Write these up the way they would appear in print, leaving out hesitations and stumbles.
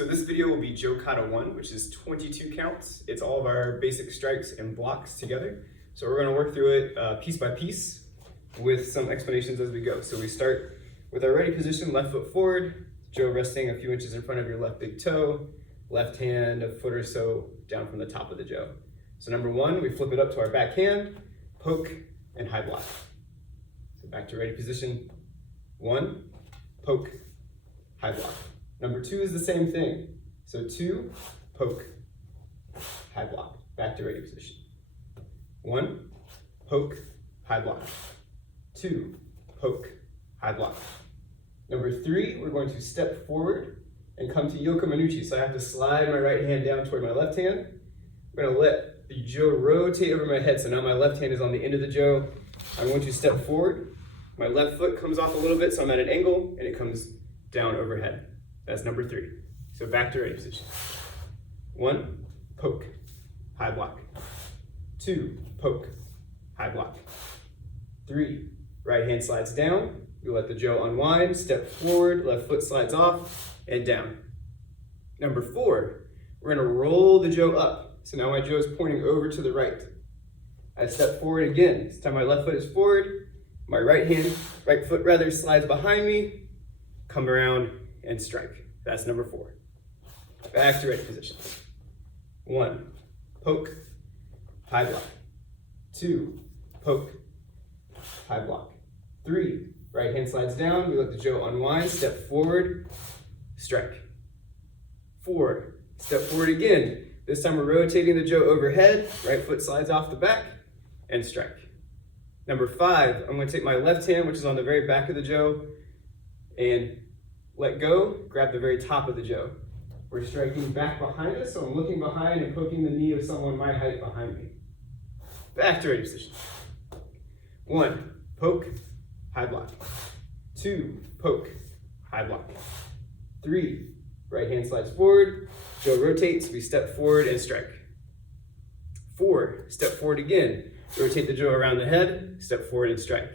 So this video will be Kata 1, which is 22 counts. It's all of our basic strikes and blocks together. So we're gonna work through it piece by piece with some explanations as we go. So we start with our ready position, left foot forward, Joe resting a few inches in front of your left big toe, left hand a foot or so down from the top of the Joe. So number one, we flip it up to our back hand, poke, and high block. So back to ready position, 1, poke, high block. Number 2 is the same thing. So 2, poke, high block. Back to ready position. 1, poke, high block. 2, poke, high block. Number 3, we're going to step forward and come to Yoko Manuchi. So I have to slide my right hand down toward my left hand. I'm going to let the Joe rotate over my head. So now my left hand is on the end of the Joe. I'm going to step forward. My left foot comes off a little bit, so I'm at an angle, and it comes down overhead. That's number 3. So back to ready position. 1, poke, high block. 2, poke, high block. 3, right hand slides down. You let the Joe unwind, step forward, left foot slides off, and down. Number 4, we're gonna roll the Joe up. So now my Joe is pointing over to the right. I step forward again. This time my left foot is forward, my right foot slides behind me, come around and strike. That's number 4. Back to ready position. 1, poke, high block. 2, poke, high block. 3, right hand slides down, we let the Joe unwind, step forward, strike. 4, step forward again. This time we're rotating the Joe overhead, right foot slides off the back, and strike. Number 5, I'm going to take my left hand, which is on the very back of the Joe, and let go, grab the very top of the Joe. We're striking back behind us, so I'm looking behind and poking the knee of someone my height behind me. Back to ready position. 1, poke, high block. 2, poke, high block. 3, right hand slides forward, Joe rotates, we step forward and strike. 4, step forward again, rotate the Joe around the head, step forward and strike.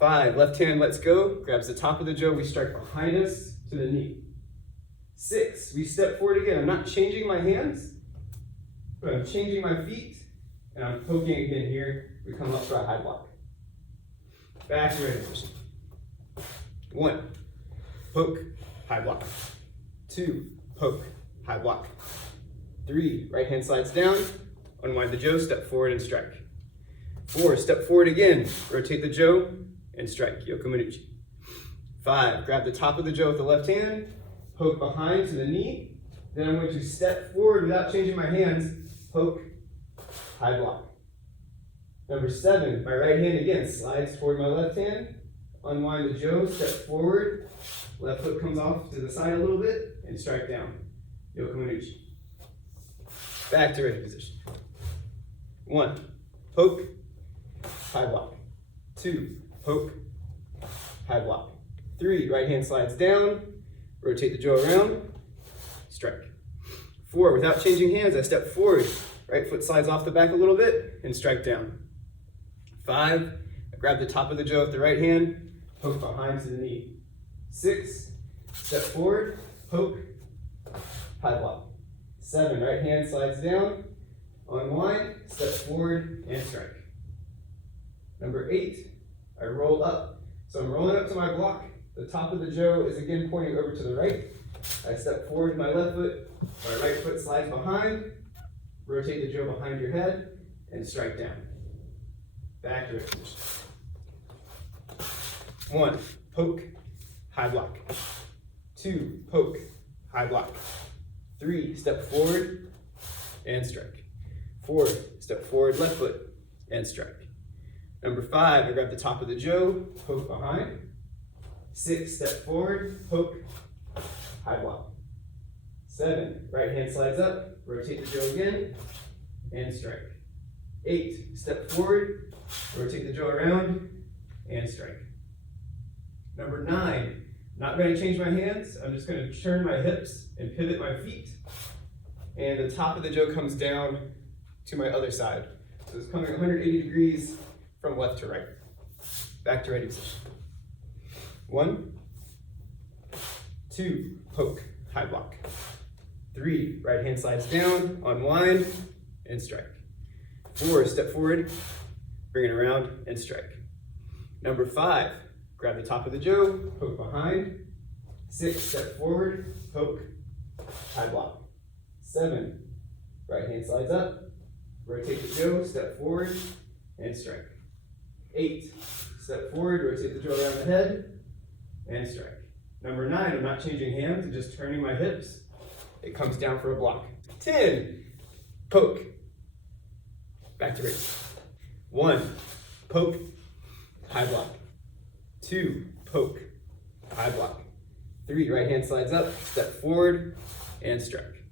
5, left hand lets go, grabs the top of the Joe, we strike behind us to the knee. 6, we step forward again. I'm not changing my hands, but I'm changing my feet, and I'm poking again here. We come up for a high block. Back to ready position. 1, poke, high block. 2, poke, high block. 3, right hand slides down, unwind the Joe, step forward and strike. 4, step forward again, rotate the Joe, and strike, Yoko Manuchi. 5, grab the top of the Joe with the left hand, poke behind to the knee, then I'm going to step forward without changing my hands, poke, high block. Number 7, my right hand again slides toward my left hand, unwind the Joe, step forward, left foot comes off to the side a little bit, and strike down, Yoko Manuchi. Back to ready position. 1, poke, high block. 2, poke, high block. 3, right hand slides down, rotate the Joe around, strike. 4, without changing hands, I step forward, right foot slides off the back a little bit, and strike down. 5, I grab the top of the Joe with the right hand, poke behind to the knee. 6, step forward, poke, high block. 7, right hand slides down, unwind, step forward, and strike. Number 8, I roll up. So I'm rolling up to my block. The top of the Joe is again pointing over to the right. I step forward with my left foot. My right foot slides behind. Rotate the Joe behind your head and strike down. Back to ready position. 1, poke, high block. 2, poke, high block. 3, step forward and strike. 4, step forward, left foot and strike. Number 5, I grab the top of the Joe, poke behind. 6, step forward, poke, high block. 7, right hand slides up, rotate the Joe again, and strike. 8, step forward, rotate the Joe around, and strike. Number 9, not going to change my hands. I'm just going to turn my hips and pivot my feet. And the top of the Joe comes down to my other side. So it's coming 180 degrees from left to right. Back to ready position. 1, 2, poke, high block. 3, right hand slides down, unwind, and strike. 4, step forward, bring it around, and strike. Number 5, grab the top of the Joe, poke behind. 6, step forward, poke, high block. 7, right hand slides up, rotate the Joe, step forward, and strike. 8, step forward, rotate the Joe around the head, and strike. Number 9, I'm not changing hands, I'm just turning my hips. It comes down for a block. 10, poke, back to raise. 1, poke, high block. 2, poke, high block. 3, right hand slides up, step forward, and strike.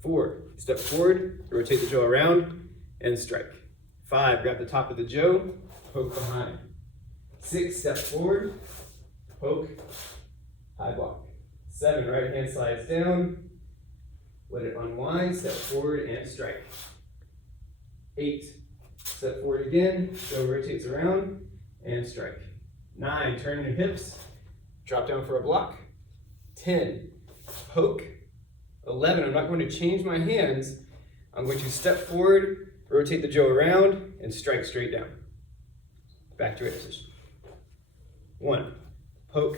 4, step forward, rotate the Joe around, and strike. 5, grab the top of the Joe, poke behind. 6, step forward, poke, high block. 7, right hand slides down, let it unwind, step forward, and strike. 8, step forward again, Joe rotates around, and strike. 9, turn your hips, drop down for a block. 10, poke. 11, I'm not going to change my hands. I'm going to step forward, rotate the Joe around, and strike straight down. Back to raise position. 1, poke,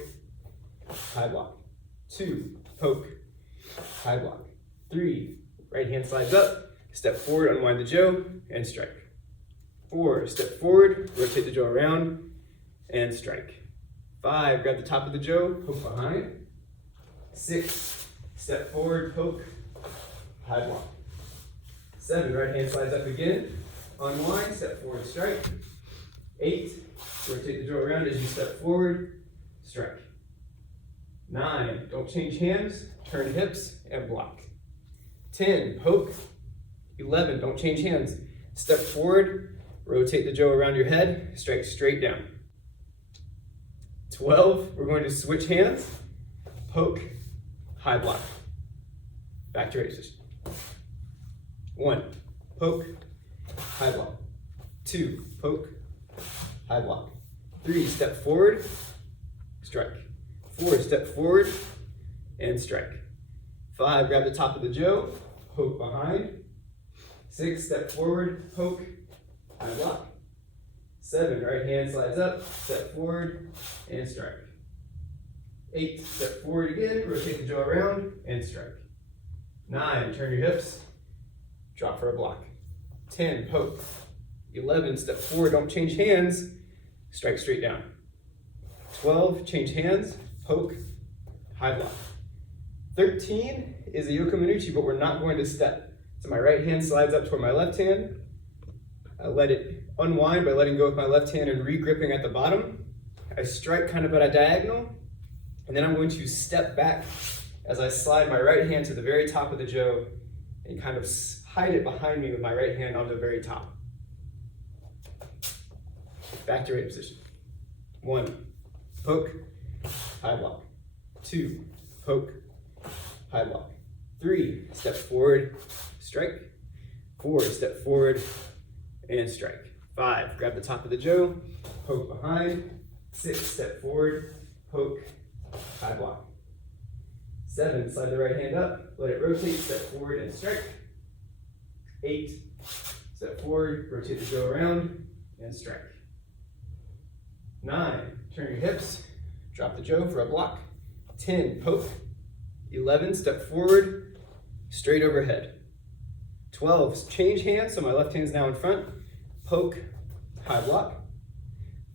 high block. 2, poke, high block. 3, right hand slides up, step forward, unwind the Joe, and strike. 4, step forward, rotate the Joe around, and strike. 5, grab the top of the Joe, poke behind. 6, step forward, poke, high block. 7, right hand slides up again, unwind, step forward, strike. 8, rotate the Joe around as you step forward, strike. 9, don't change hands, turn hips, and block. 10, poke. 11, don't change hands, step forward, rotate the Joe around your head, strike straight down. 12, we're going to switch hands, poke, high block. Back to raise position. 1, poke, high block. 2, poke, high block. 3, step forward, strike. 4, step forward, and strike. 5, grab the top of the Joe, poke behind. 6, step forward, poke, high block. 7, right hand slides up, step forward, and strike. 8, step forward again, rotate the Joe around, and strike. 9, turn your hips, drop for a block. 10, poke. 11, step forward, don't change hands, strike straight down. 12, change hands, poke, high block. 13 is a Yoka Minuchi, but we're not going to step. So my right hand slides up toward my left hand. I let it unwind by letting go with my left hand and re-gripping at the bottom. I strike kind of at a diagonal, and then I'm going to step back as I slide my right hand to the very top of the Joe and kind of hide it behind me with my right hand on the very top. Back to raise position. 1, poke, high block. 2, poke, high block. 3, step forward, strike. 4, step forward, and strike. 5, grab the top of the Joe, poke behind. 6, step forward, poke, high block. 7, slide the right hand up, let it rotate, step forward, and strike. 8, step forward, rotate the Joe around, and strike. 9, turn your hips, drop the Joe for a block. 10, poke. 11, step forward, straight overhead. 12, change hands, so my left hand's now in front. Poke, high block.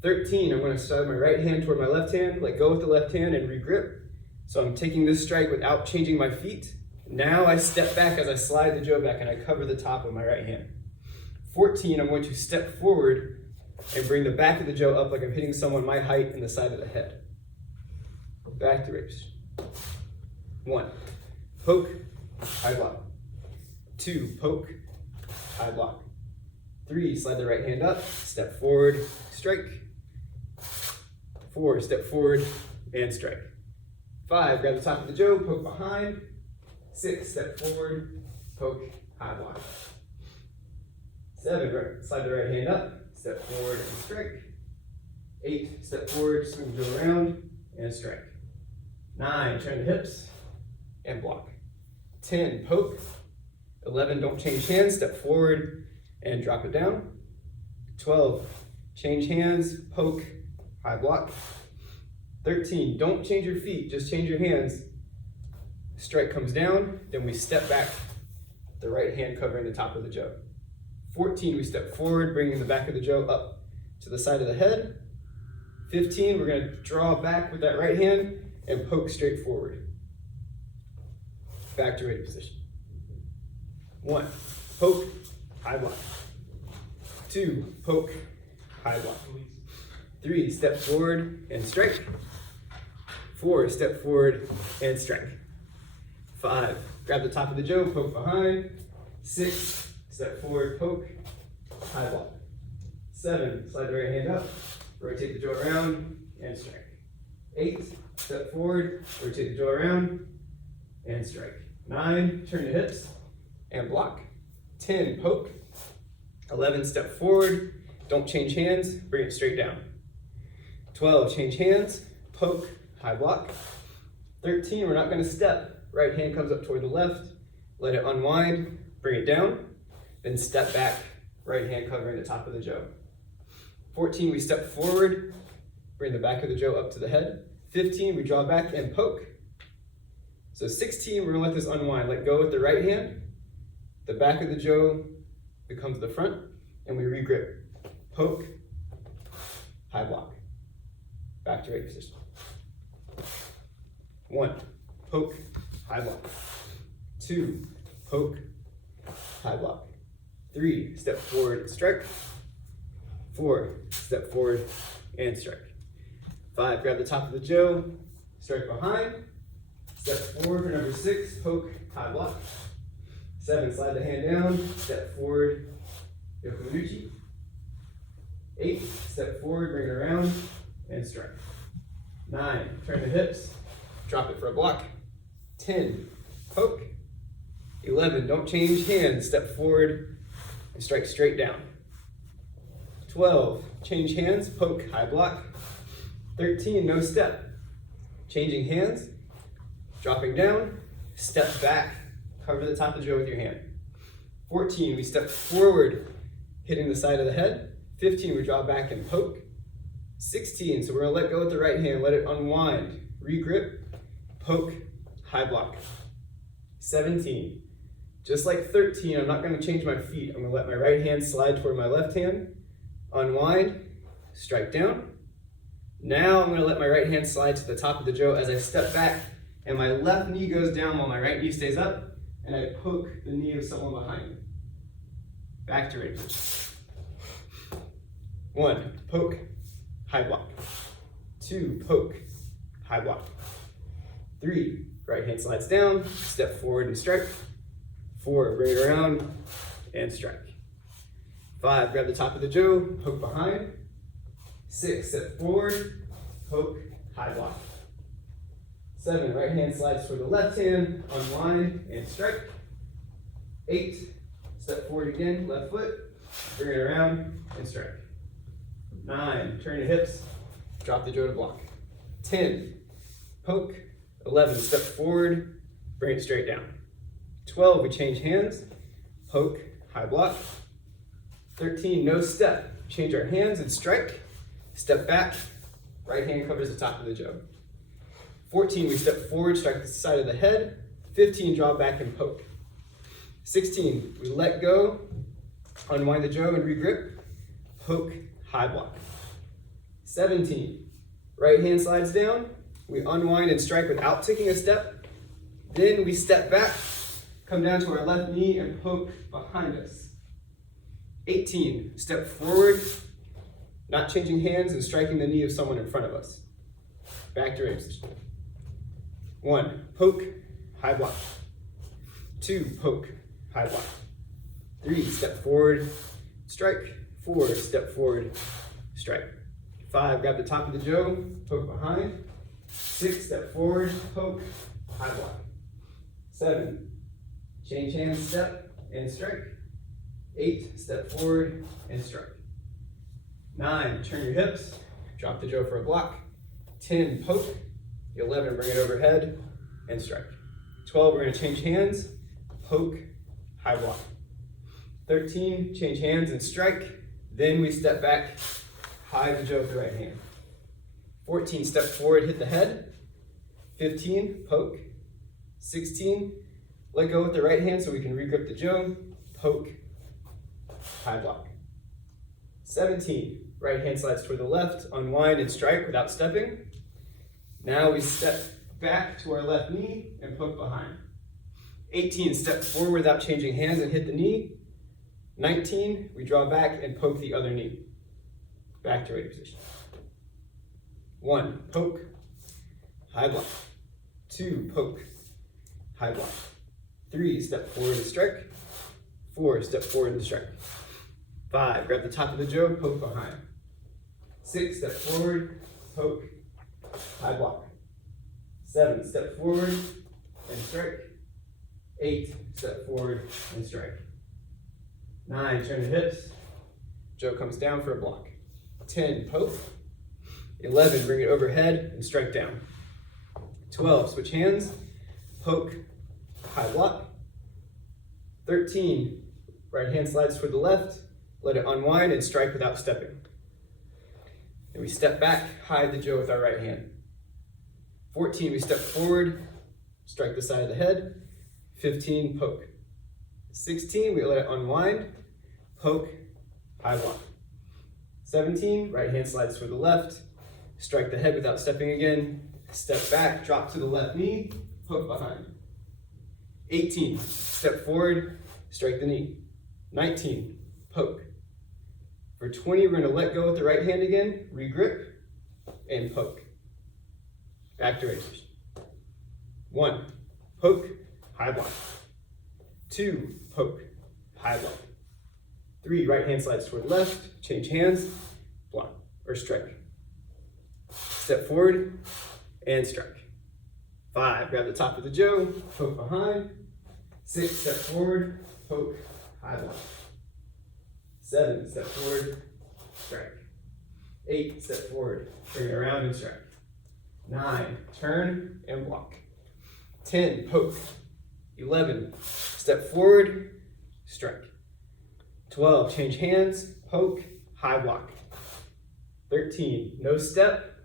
13, I'm going to slide my right hand toward my left hand, let go with the left hand and re-grip. So I'm taking this strike without changing my feet. Now I step back as I slide the Joe back and I cover the top with my right hand. 14, I'm going to step forward and bring the back of the Joe up like I'm hitting someone my height in the side of the head. Back to raise. 1, poke, high block. 2, poke, high block. 3, slide the right hand up, step forward, strike. 4, step forward, and strike. 5, grab the top of the Joe, poke behind. 6, step forward, poke, high block. 7, slide the right hand up, step forward, and strike. 8, step forward, swing the Joe around, and strike. 9, turn the hips, and block. 10, poke. 11, don't change hands, step forward and drop it down. 12, change hands, poke, high block. 13, don't change your feet, just change your hands. Strike comes down, then we step back, the right hand covering the top of the Joe. 14, we step forward, bringing the back of the Joe up to the side of the head. 15, we're gonna draw back with that right hand and poke straight forward. Back to ready position. 1, poke, high block. 2, poke, high block. 3, step forward and strike. 4, step forward and strike. 5, grab the top of the Joe, poke behind. 6, step forward, poke, high block. 7, slide the right hand up, rotate the Joe around and strike. 8, step forward, rotate the Joe around and strike. 9, turn your hips and block. 10, poke. 11, step forward, don't change hands, bring it straight down. 12, change hands, poke, high block. 13, we're not gonna step. Right hand comes up toward the left, let it unwind, bring it down, then step back, right hand covering the top of the Joe. 14, we step forward, bring the back of the Joe up to the head. 15, we draw back and poke. So 16, we're gonna let this unwind, let go with the right hand. The back of the Joe becomes the front, and we regrip. Poke, high block. Back to ready position. 1, poke, high block. 2, poke, high block. 3, step forward and strike. 4, step forward and strike. 5, grab the top of the Joe, strike behind. Step forward for number 6, poke, high block. 7, slide the hand down, step forward, yokonuchi. 8, step forward, bring it around, and strike. 9, turn the hips, drop it for a block. 10, poke. 11, don't change hands, step forward, and strike straight down. 12, change hands, poke, high block. 13, no step. Changing hands, dropping down, step back, cover the top of the Joe with your hand. 14, we step forward, hitting the side of the head. 15, we draw back and poke. 16, so we're gonna let go with the right hand, let it unwind. Regrip, poke, high block. 17, just like 13, I'm not gonna change my feet. I'm gonna let my right hand slide toward my left hand, unwind, strike down. Now I'm gonna let my right hand slide to the top of the Joe as I step back, and my left knee goes down while my right knee stays up, and I poke the knee of someone behind me. Back to ready position. 1, poke, high block. 2, poke, high block. 3, right hand slides down, step forward and strike. 4, bring it around and strike. 5, grab the top of the Joe, poke behind. 6, step forward, poke, high block. 7, right hand slides toward the left hand, unwind and strike. 8, step forward again, left foot, bring it around and strike. 9, turn your hips, drop the Joe to block. 10, poke. 11, step forward, bring it straight down. 12, we change hands, poke, high block. 13, no step, change our hands and strike. Step back, right hand covers the top of the Joe. 14, we step forward, strike the side of the head. 15, draw back and poke. 16, we let go, unwind the Joe and regrip, poke, high block. 17, right hand slides down, we unwind and strike without taking a step. Then we step back, come down to our left knee and poke behind us. 18, step forward, not changing hands and striking the knee of someone in front of us. Back to ready position. 1, poke, high block. 2, poke, high block. 3, step forward, strike. 4, step forward, strike. 5, grab the top of the Joe, poke behind. 6, step forward, poke, high block. 7, change hands, step, and strike. 8, step forward, and strike. 9, turn your hips, drop the Joe for a block. 10, poke. 11, bring it overhead, and strike. 12, we're gonna change hands, poke, high block. 13, change hands and strike. Then we step back, high the Joe with the right hand. 14, step forward, hit the head. 15, poke. 16, let go with the right hand so we can regrip the Joe, poke, high block. 17, right hand slides toward the left, unwind and strike without stepping. Now we step back to our left knee and poke behind. 18, step forward without changing hands and hit the knee. 19, we draw back and poke the other knee. Back to ready position. 1, poke, high block. 2, poke, high block. 3, step forward and strike. 4, step forward and strike. 5, grab the top of the Joe, poke behind. 6, step forward, poke, high block. 7, step forward and strike. 8, step forward and strike. 9, turn the hips. Joe comes down for a block. 10, poke. 11, bring it overhead and strike down. 12, switch hands, poke, high block. 13, right hand slides toward the left, let it unwind and strike without stepping. And we step back, hide the Joe with our right hand. 14, we step forward, strike the side of the head. 15, poke. 16, we let it unwind, poke, high block. 17, right hand slides toward the left, strike the head without stepping again, step back, drop to the left knee, poke behind. 18, step forward, strike the knee. 19, poke. For 20, we're gonna let go with the right hand again, regrip, and poke. Back to ready position. 1, poke, high block. 2, poke, high block. 3, right hand slides toward left, change hands, block, or strike. Step forward and strike. 5, grab the top of the Joe, poke behind. 6, step forward, poke, high block. 7, step forward, strike. 8, step forward, bring it around and strike. 9, turn and block. 10, poke. 11, step forward, strike. 12, change hands, poke, high block. 13, no step,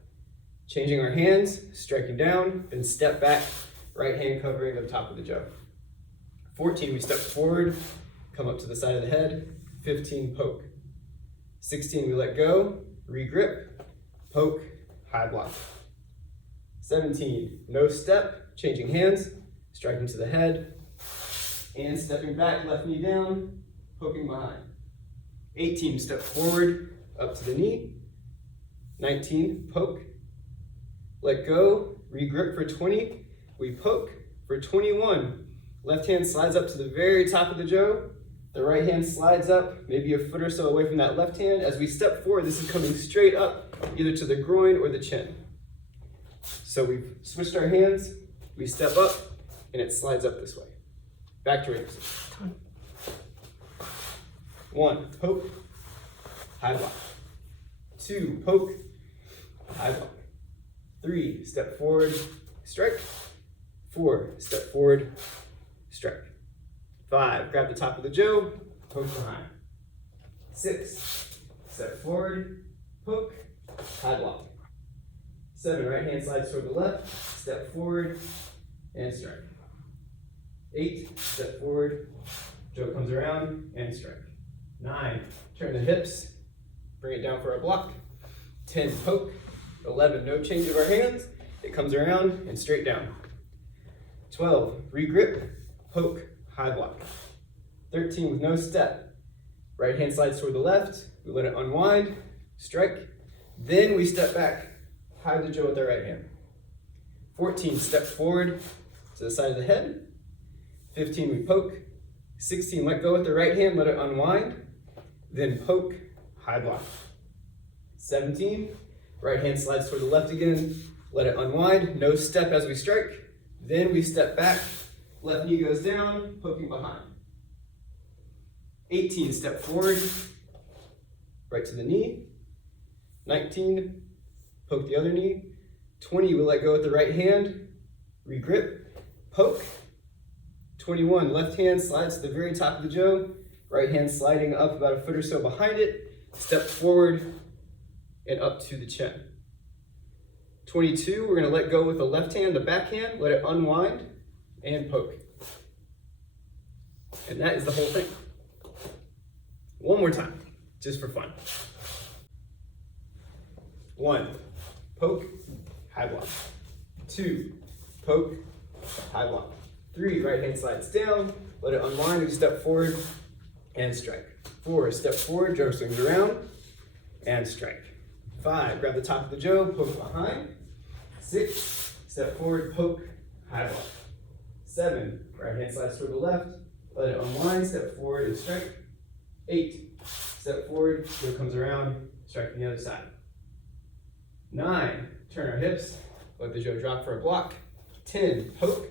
changing our hands, striking down, then step back, right hand covering the top of the Joe. 14, we step forward, come up to the side of the head. 15, poke. 16, we let go, regrip, poke, high block. 17, no step, changing hands, striking to the head, and stepping back, left knee down, poking behind. 18, step forward, up to the knee. 19, poke. Let go, regrip for 20, we poke. For 21, left hand slides up to the very top of the Joe. The right hand slides up, maybe a foot or so away from that left hand. As we step forward, this is coming straight up, either to the groin or the chin. So we've switched our hands, we step up, and it slides up this way. Back to ready position. 1, poke, high block. 2, poke, high block. 3, step forward, strike. 4, step forward, strike. 5, grab the top of the Joe, poke behind. 6, step forward, poke, high block. 7, right hand slides toward the left, step forward, and strike. 8, step forward, Joe comes around, and strike. 9, turn the hips, bring it down for a block. 10, poke. 11, no change of our hands, it comes around and straight down. 12, regrip, poke, high block. 13, with no step, right hand slides toward the left, we let it unwind, strike, then we step back, hide the Joe with our right hand. 14, step forward to the side of the head. 15, we poke. 16, let go with the right hand, let it unwind, then poke, high block. 17, right hand slides toward the left again, let it unwind, no step as we strike, then we step back, left knee goes down, poking behind. 18, step forward, right to the knee. 19, poke the other knee. 20, we let go with the right hand, regrip, poke, 21, left hand slides to the very top of the Joe, right hand sliding up about a foot or so behind it, step forward and up to the chin. 22, we're gonna let go with the left hand, the back hand, let it unwind and poke. And that is the whole thing. One more time, just for fun. 1, poke, high block. 2, poke, high block. 3, right hand slides down, let it unwind and step forward and strike. 4, step forward, Joe swings around and strike. 5, grab the top of the Joe, poke behind. 6, step forward, poke, high block. 7, right hand slides toward the left, let it unwind, step forward and strike. 8, step forward, Joe comes around, strike from the other side. 9, turn our hips, let the Joe drop for a block. 10, poke.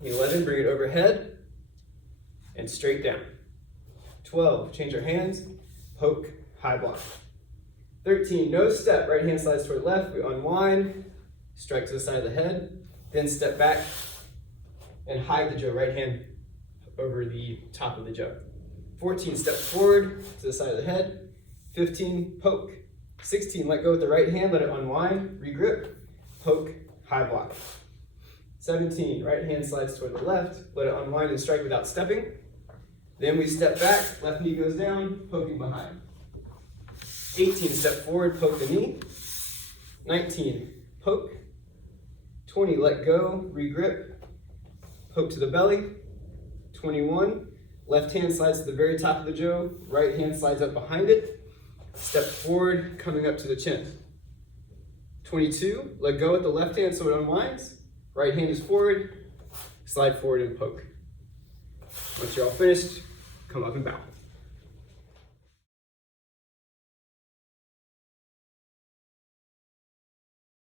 11, bring it overhead and straight down. 12, change our hands, poke, high block. 13, no step, right hand slides toward the left, we unwind, strike to the side of the head, then step back and hide the Joe, right hand over the top of the Joe. 14, step forward to the side of the head. 15, poke. 16, let go with the right hand, let it unwind, regrip, poke, high block. 17, right hand slides toward the left, let it unwind and strike without stepping. Then we step back, left knee goes down, poking behind. 18, step forward, poke the knee. 19, poke. 20, let go, regrip, poke to the belly. 21, left hand slides to the very top of the Joe, right hand slides up behind it. Step forward, coming up to the chin. 22, let go with the left hand so it unwinds. Right hand is forward, slide forward and poke. Once you're all finished, come up and bow.